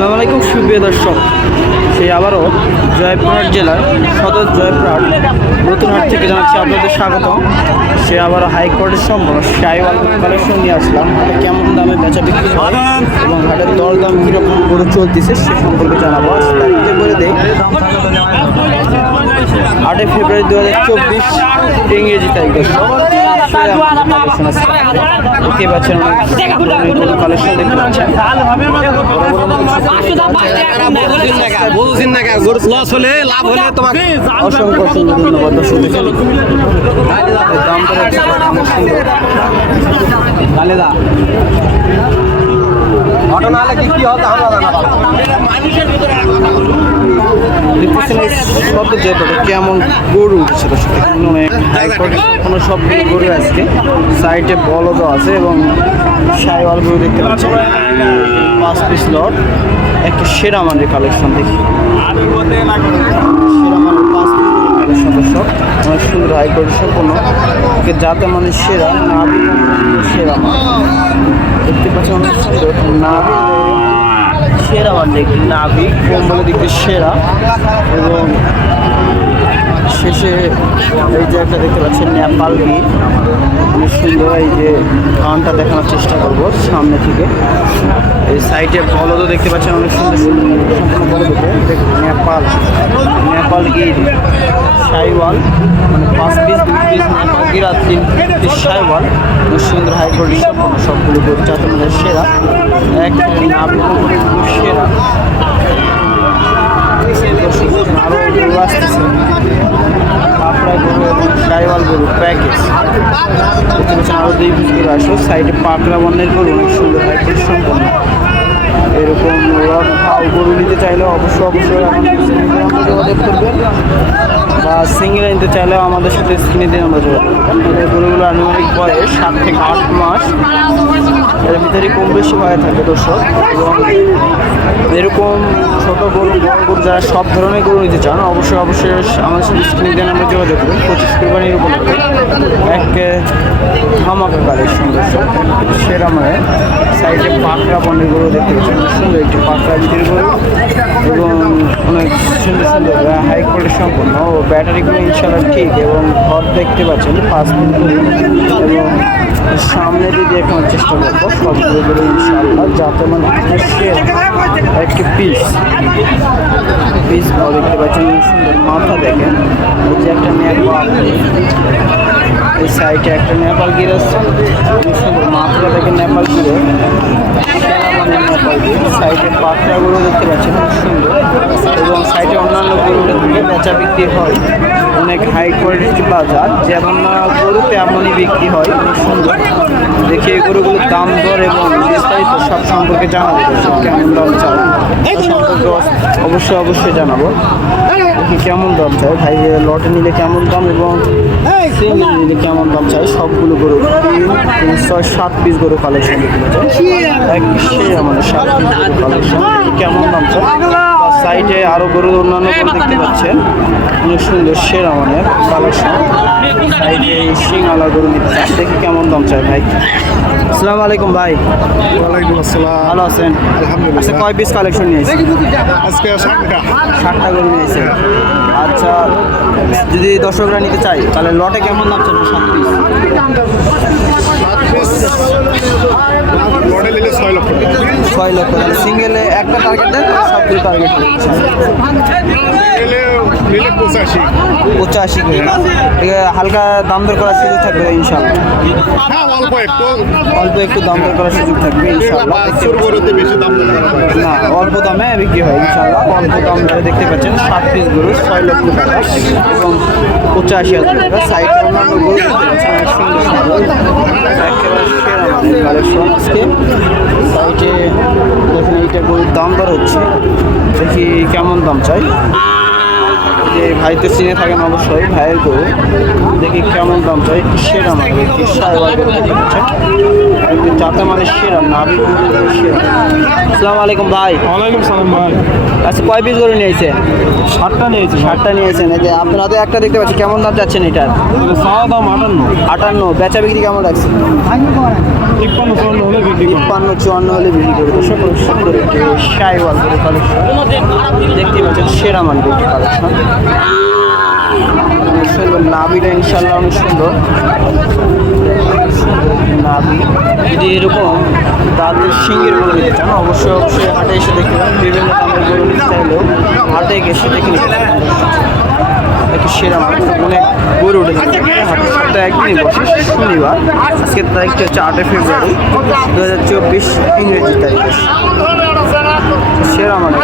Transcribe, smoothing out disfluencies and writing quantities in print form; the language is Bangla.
আসসালামু আলাইকুম সুপ্রিয় দর্শক, সেই আবারও জয়পুরহাট জেলার সদর জয়পুরহাট নতুন হাট থেকে জানাচ্ছি আপনাদের স্বাগতম। সে আবারও হাইকোর্টের সম্পূর্ণ শাইওয়াল কালেকশন নিয়ে আসলাম। হাটে কেমন দামে বেচা বিক্রি হয় এবং হাটের দরদাম কীরকম করে চলতেছে সে সম্পর্কে জানাবো। আসলে বলে দেয় 8 ফেব্রুয়ারি 2024 ইংরেজি তারিখ দর্শক। দেখতে পাচ্ছেন কালেকশন দেখতে পাচ্ছেন। অসংখ্য সুন্দর ধন্যবাদ দর্শক। কেমন গরু উঠছে কোনো সবগুলো গরু আজকে সাইডে বলদও আছে এবং শাইওয়াল গরু দেখতে পাচ্ছেন। 5 পিস লট একটা সেরা মানের কালেকশন দেখি। সেরা মানের 5 পিস কালেকশন দর্শক, অনেক সুন্দর হাইকোর্ট সম্পূর্ণ যাতে মানে সেরা নাভি সেরা মান দেখতে পাচ্ছেন। অনেক সুন্দর নাভি সেরা মান দেখি, নাভি কম্বলের দিক দিয়ে সেরা এবং শেষে এই যে একটা দেখতে পাচ্ছেন নেপাল বি, অনেক সুন্দর। এই যে কানটা দেখানোর চেষ্টা করবো সামনে থেকে। এই সাইডে বলদও দেখতে পাচ্ছেন অনেক সুন্দর সুন্দর নেপাল গির শাইওয়াল, মানে 5 পিস 2 পিস নেপাল গির আর 3 পিস শাইওয়াল। অনেক সুন্দর হাইকোর্ট সবগুলো গরু যাতে মানে সেরা এক নাভি সেরা। আরও গরু আসতেছে, পাকড়া গরু এবং শাইওয়াল গরু প্যাকেজ দেখতে পাচ্ছেন। আরও 2 পিস গরু আসলো সাইডে পাকড়া বর্ণের গরু, অনেক সুন্দর হাইকোর্ট সম্পন্ন। এরকম গরু নিতে চাইলেও অবশ্যই যোগাযোগ করবেন, বা সিঙ্গেল নিতে চাইলেও আমাদের সাথে স্ক্রিনে দিয়ে আমরা যোগাযোগ করবেন। আমাদের গরুগুলো আনুমানিক বয়স 7 থেকে 8 মাস, এর ভিতরে কম বেশি হয়ে থাকে দর্শক। এবং এরকম ছোটো গরু বড় গরু যারা সব ধরনের গরু নিতে চান অবশ্যই আমাদের সাথে স্ক্রিনে দিয়ে আমরা যোগাযোগ করবেন। 25 কোরবানির উপলক্ষে এক ধামাকা কালেকশন দর্শক সেরা মানে। সাইডে পাকড়া বনের গরু দেখতে পাচ্ছেন, সুন্দর একটি পাকড়া বিক্রির গরু এবং অনেক সুন্দর সুন্দর হাই কোয়ালিটি সম্পন্ন ও ব্যাটারিগুলো ইনশাল্লাহ ঠিক এবং ঘর দেখতে পাচ্ছেন 5 মিনিট এবং সামনে দিয়ে দেখানোর চেষ্টা করবো সবগুলো গরু ইনশাল্লাহ যাতে মানে একটি পিস ভালো দেখতে পাচ্ছেন। সুন্দর মাথা দেখেন, এই যে একটা নেপাল, এই সাইডে একটা নেপাল গির আসছে, সুন্দর মাথাটা দেখেন নেপাল গিরে। সাইডে পাকড়া গরু দেখতে পাচ্ছেন খুব সুন্দর এবং সাইডে অন্যান্য গরুগুলো থেকে বেচা বিক্রি হয়। অনেক হাই কোয়ালিটির বাজার, যেমন গরু তেমনই বিক্রি হয়। অনেক সুন্দর দেখি এই গরুগুলোর দাম দর এবং বিস্তারিত সব সম্পর্কে জানাবো। কেমন দাম চাই সম্পর্কে অবশ্যই জানাবো। দেখি কেমন দাম চাই ভাই, লটে নিলে কেমন দাম এবং সিঙ্গেল নিলে কেমন দাম চাই। সবগুলো গরু 3, 6, 7 পিস গরু কালেকশন দেখতে পাচ্ছেন। এক সে আমাদের 7 পিস গরু কালেকশন কেমন দাম চাই। সাইডে আরও গরু অন্যান্য গরু দেখতে পাচ্ছেন, অনেক সুন্দর সেরা মানের কালেকশন। সাইডে সিংওয়ালা গরু নিতে চান, দেখি কেমন দাম চাই ভাই। আসসালামু আলাইকুম ভাই। ওয়ালাইকুম আসসালাম। ভালো আছেন? আলহামদুলিল্লাহ। আচ্ছা, কয় পিস কালেকশন নিয়েছি? আজকে 60টা গরু নিয়েছে। আচ্ছা, যদি দর্শকরা নিতে চাই তাহলে লটে কেমন দাম চাই? 7 পিস। 7 পিস লটে নিলে 6 লক্ষ। 6 লক্ষ। তাহলে সিঙ্গেলে একটা টার্গেট দেন, সবগুলো টার্গেট নিলে 85 করে না? হালকা দাম দর করার সুযোগ থাকবে ইনশাআল্লাহ। হ্যাঁ, অল্প একটু দাম দর করার সুযোগ থাকবে ইনশাআল্লাহ। বেশি দাম না, অল্প দামে বিক্রি হয় ইনশাআল্লাহ। অল্প দাম ধরে দেখতে পাচ্ছেন 7 পিস গরু 6 লক্ষ টাকা এবং 85,000 টাকা। সাইড অন্যান্য গরু দেখতে পাচ্ছেন সুন্দর সুন্দর একেবারে সেরা মানের কালেকশন। আজকে সাইডে দেখুন এইটা গরুর দাম দর হচ্ছে, দেখি কেমন দাম চাই। যে ভাই তো চিনে থাকেন অবশ্যই, ভাইয়ের গরু দেখি কেমন দাম চাই। সেরা মানে দেখি শাইওয়াল গরু দেখতে পাচ্ছেন, যাতে মানে সেরা নাভি সেরা। আসসালামু আলাইকুম ভাই। ওয়ালাইকুম সালাম ভাই। আচ্ছা কয় পিস গরু নিয়েছেন? 7টা নিয়েছি 7টা নিয়েছেন। এই যে আপনার হাতে একটা দেখতে পাচ্ছি, কেমন দাম চাচ্ছেন এটার? চাওয়া দাম 58। বেচা বিক্রি কেমন রাখছে? 53-54 হলে বিক্রি করবো। 53-54 হলে বিক্রি করবে। দর্শক খুব সুন্দর একটি শাইওয়াল গরু কালেকশন দেখতে পাচ্ছেন, সেরা মান গরু কালেকশন। সুন্দর নাভিটা ইনশাল্লাহ অনেক সুন্দর নাভি। যদি এরকম দাঁতের শিঙের গরু নিতে চান অবশ্যই হাটে এসে দেখতে পাবেন। বিভিন্ন দামের গরু নিতে চাইলেও হাটে এসে দেখে নিতে পারেন। একটু সেরা মান অনেক গরু উঠে থাকে। হাটের সপ্তাহে একদিনই বসে, শনিবার। আজকের তারিখটা হচ্ছে 8 ফেব্রুয়ারি 2024 ইংরেজি তারিখ। সেরা মানে